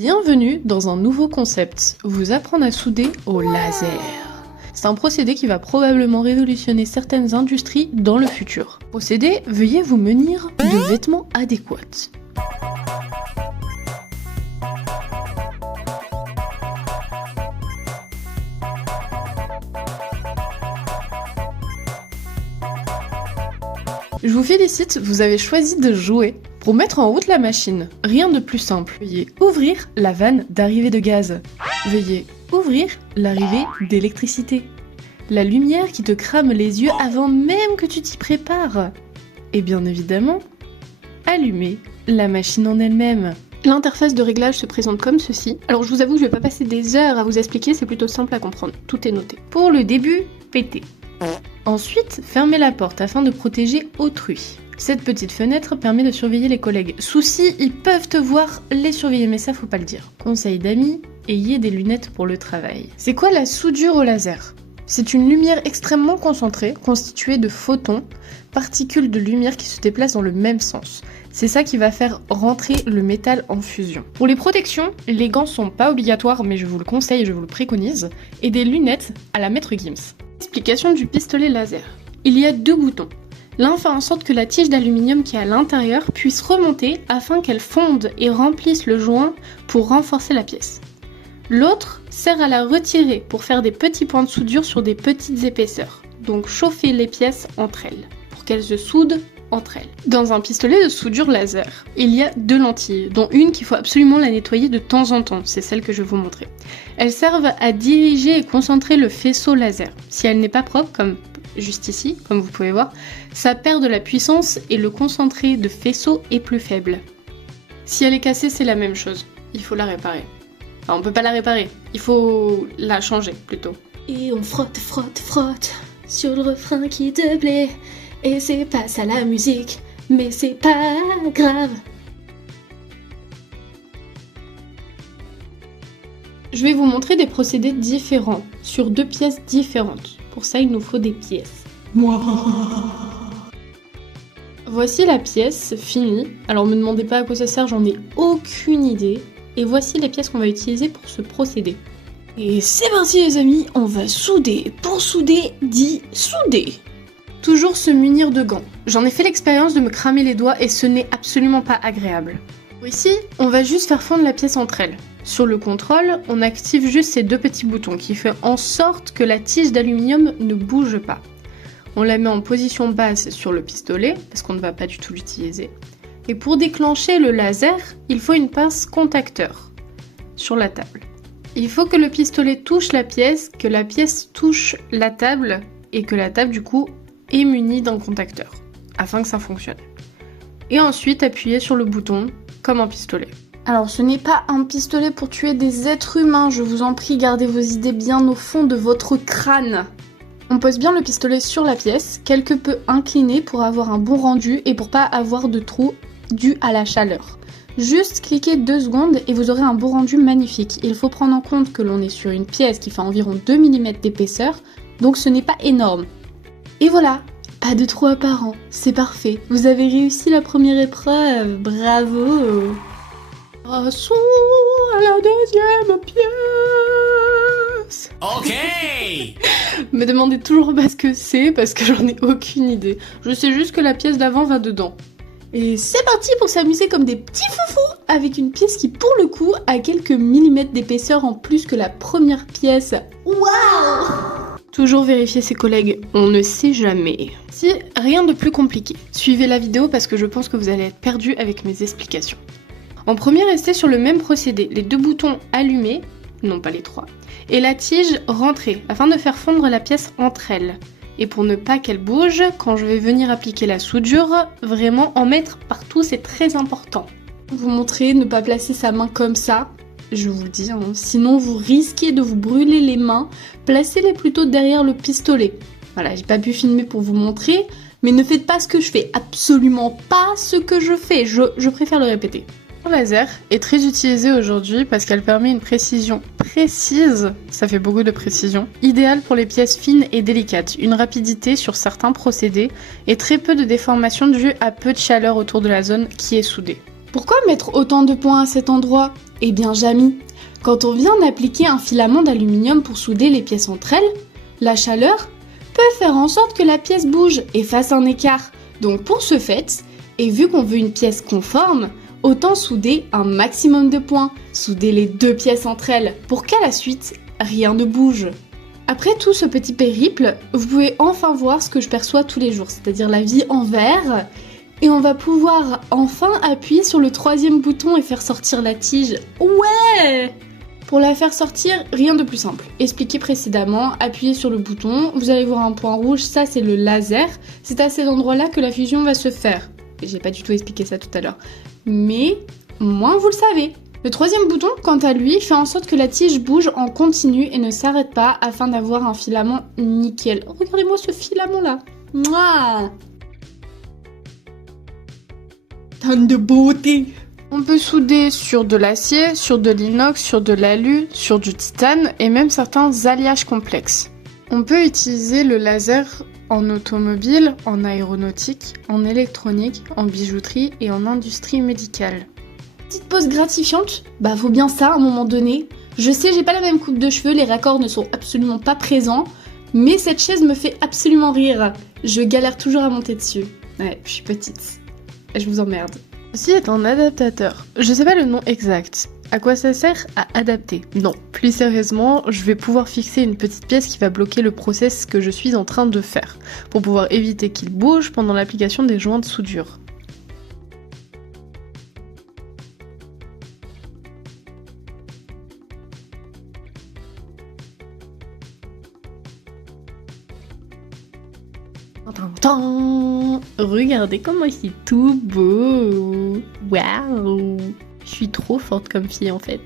Bienvenue dans un nouveau concept, vous apprendre à souder au laser. C'est un procédé qui va probablement révolutionner certaines industries dans le futur. Procédé, veuillez vous munir de vêtements adéquats. Je vous félicite, vous avez choisi de jouer pour mettre en route la machine. Rien de plus simple. Veuillez ouvrir la vanne d'arrivée de gaz. Veuillez ouvrir l'arrivée d'électricité. La lumière qui te crame les yeux avant même que tu t'y prépares. Et bien évidemment, allumer la machine en elle-même. L'interface de réglage se présente comme ceci. Alors je vous avoue que je vais pas passer des heures à vous expliquer, c'est plutôt simple à comprendre. Tout est noté. Pour le début, péter. Ensuite, fermez la porte afin de protéger autrui. Cette petite fenêtre permet de surveiller les collègues. Souci, ils peuvent te voir les surveiller, mais ça faut pas le dire. Conseil d'amis, ayez des lunettes pour le travail. C'est quoi la soudure au laser ? C'est une lumière extrêmement concentrée, constituée de photons, particules de lumière qui se déplacent dans le même sens. C'est ça qui va faire rentrer le métal en fusion. Pour les protections, les gants sont pas obligatoires, mais je vous le conseille, je vous le préconise, et des lunettes à la Maître Gims. Explication du pistolet laser. Il y a deux boutons. L'un fait en sorte que la tige d'aluminium qui est à l'intérieur puisse remonter afin qu'elle fonde et remplisse le joint pour renforcer la pièce. L'autre sert à la retirer pour faire des petits points de soudure sur des petites épaisseurs, donc chauffer les pièces entre elles, pour qu'elles se soudent entre elles. Dans un pistolet de soudure laser, il y a deux lentilles, dont une qu'il faut absolument la nettoyer de temps en temps, c'est celle que je vais vous montrer. Elles servent à diriger et concentrer le faisceau laser. Si elle n'est pas propre, comme juste ici, comme vous pouvez voir, ça perd de la puissance et le concentré de faisceau est plus faible. Si elle est cassée, c'est la même chose, il faut la réparer. Enfin, on peut pas la réparer, il faut la changer plutôt. Et on frotte, frotte, frotte sur le refrain qui te plaît. Et c'est pas ça la musique, mais c'est pas grave. Je vais vous montrer des procédés différents sur deux pièces différentes. Pour ça, il nous faut des pièces. Voici la pièce finie. Alors, me demandez pas à quoi ça sert, j'en ai aucune idée. Et voici les pièces qu'on va utiliser pour ce procédé. Et c'est parti les amis, on va souder. Pour souder, dit souder. Toujours se munir de gants. J'en ai fait l'expérience de me cramer les doigts et ce n'est absolument pas agréable. Ici, on va juste faire fondre la pièce entre elles. Sur le contrôle, on active juste ces deux petits boutons qui font en sorte que la tige d'aluminium ne bouge pas. On la met en position basse sur le pistolet, parce qu'on ne va pas du tout l'utiliser. Et pour déclencher le laser, il faut une pince contacteur sur la table. Il faut que le pistolet touche la pièce, que la pièce touche la table, et que la table du coup est munie d'un contacteur, afin que ça fonctionne. Et ensuite appuyer sur le bouton, comme un pistolet. Alors ce n'est pas un pistolet pour tuer des êtres humains, je vous en prie, gardez vos idées bien au fond de votre crâne. On pose bien le pistolet sur la pièce, quelque peu incliné pour avoir un bon rendu et pour pas avoir de trou dû à la chaleur. Juste cliquez 2 secondes et vous aurez un bon rendu magnifique. Il faut prendre en compte que l'on est sur une pièce qui fait environ 2 mm d'épaisseur, donc ce n'est pas énorme. Et voilà, pas de trou apparent, c'est parfait. Vous avez réussi la première épreuve, bravo. Passons à la deuxième pièce. Ok. Me demandez toujours pas ce que c'est parce que j'en ai aucune idée. Je sais juste que la pièce d'avant va dedans. Et c'est parti pour s'amuser comme des petits foufous avec une pièce qui pour le coup a quelques millimètres d'épaisseur en plus que la première pièce. Waouh! Toujours vérifier ses collègues, on ne sait jamais. Si, rien de plus compliqué. Suivez la vidéo parce que je pense que vous allez être perdu avec mes explications. En premier, restez sur le même procédé, les deux boutons allumés, non pas les trois, et la tige rentrée, afin de faire fondre la pièce entre elles. Et pour ne pas qu'elle bouge, quand je vais venir appliquer la soudure, vraiment en mettre partout, c'est très important. Vous montrez, ne pas placer sa main comme ça, je vous le dis, hein, sinon vous risquez de vous brûler les mains, placez-les plutôt derrière le pistolet. Voilà, j'ai pas pu filmer pour vous montrer, mais ne faites pas ce que je fais, absolument pas ce que je fais, je préfère le répéter. Le laser est très utilisée aujourd'hui parce qu'elle permet une précision précise, ça fait beaucoup de précision, idéale pour les pièces fines et délicates, une rapidité sur certains procédés et très peu de déformation due à peu de chaleur autour de la zone qui est soudée. Pourquoi mettre autant de points à cet endroit? Eh bien Jamy, quand on vient d'appliquer un filament d'aluminium pour souder les pièces entre elles, la chaleur peut faire en sorte que la pièce bouge et fasse un écart. Donc pour ce fait, et vu qu'on veut une pièce conforme, autant souder un maximum de points, souder les deux pièces entre elles, pour qu'à la suite, rien ne bouge. Après tout ce petit périple, vous pouvez enfin voir ce que je perçois tous les jours, c'est-à-dire la vie en vert, et on va pouvoir enfin appuyer sur le 3e bouton et faire sortir la tige. Ouais! Pour la faire sortir, rien de plus simple. Expliqué précédemment, appuyez sur le bouton, vous allez voir un point rouge, ça c'est le laser, c'est à cet endroit-là que la fusion va se faire. J'ai pas du tout expliqué ça tout à l'heure, mais moins vous le savez. Le 3e bouton, quant à lui, fait en sorte que la tige bouge en continu et ne s'arrête pas afin d'avoir un filament nickel. Regardez-moi ce filament-là. Mouah! Tonne de beauté! On peut souder sur de l'acier, sur de l'inox, sur de l'alu, sur du titane et même certains alliages complexes. On peut utiliser le laser en automobile, en aéronautique, en électronique, en bijouterie et en industrie médicale. Petite pause gratifiante, bah vaut bien ça à un moment donné. Je sais, j'ai pas la même coupe de cheveux, les raccords ne sont absolument pas présents, mais cette chaise me fait absolument rire. Je galère toujours à monter dessus. Ouais, je suis petite. Je vous emmerde. Ceci est un adaptateur. Je sais pas le nom exact. À quoi ça sert? À adapter. Non, plus sérieusement, je vais pouvoir fixer une petite pièce qui va bloquer le process que je suis en train de faire, pour pouvoir éviter qu'il bouge pendant l'application des joints de soudure. Regardez comment c'est tout beau. Waouh. Je suis trop forte comme fille en fait.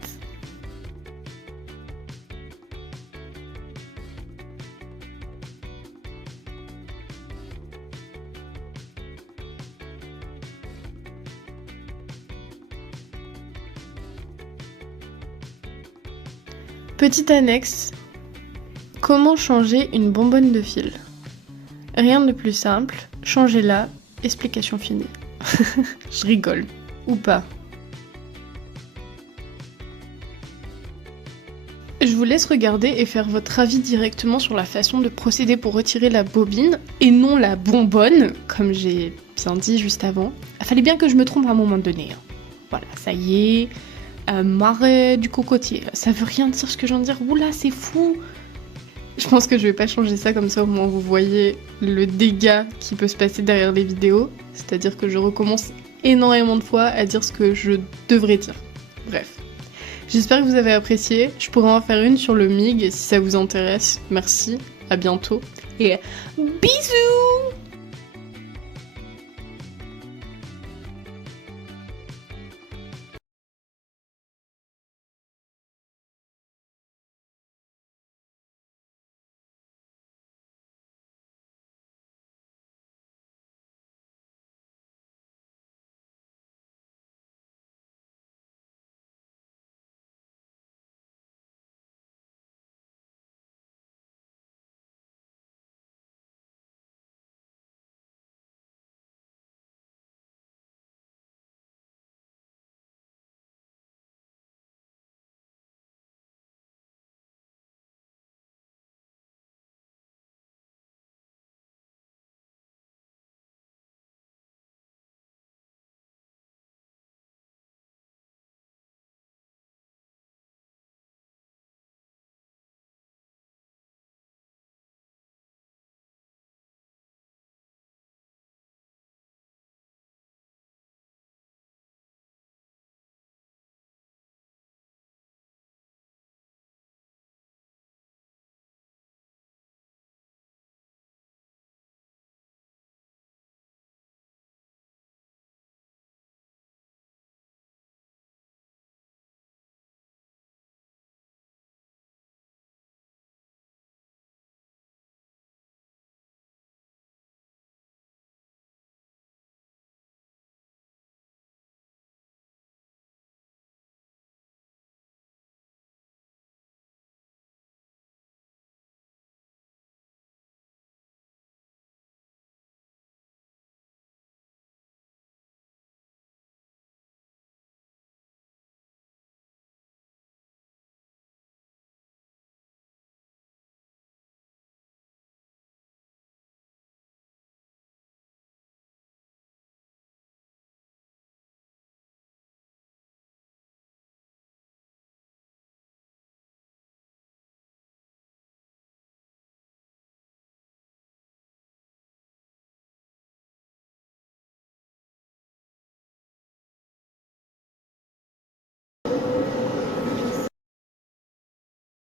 Petite annexe. Comment changer une bonbonne de fil? Rien de plus simple, changez-la, explication finie. Je rigole. Ou pas. Je vous laisse regarder et faire votre avis directement sur la façon de procéder pour retirer la bobine, et non la bonbonne, comme j'ai bien dit juste avant. Il fallait bien que je me trompe à un moment donné. Voilà, ça y est. Marée du cocotier. Ça veut rien dire ce que je viens de dire. Oula, c'est fou. Je pense que je vais pas changer ça, comme ça au moins vous voyez le dégât qui peut se passer derrière les vidéos. C'est-à-dire que je recommence énormément de fois à dire ce que je devrais dire. Bref. J'espère que vous avez apprécié. Je pourrais en faire une sur le MIG si ça vous intéresse. Merci, à bientôt. Et bisous!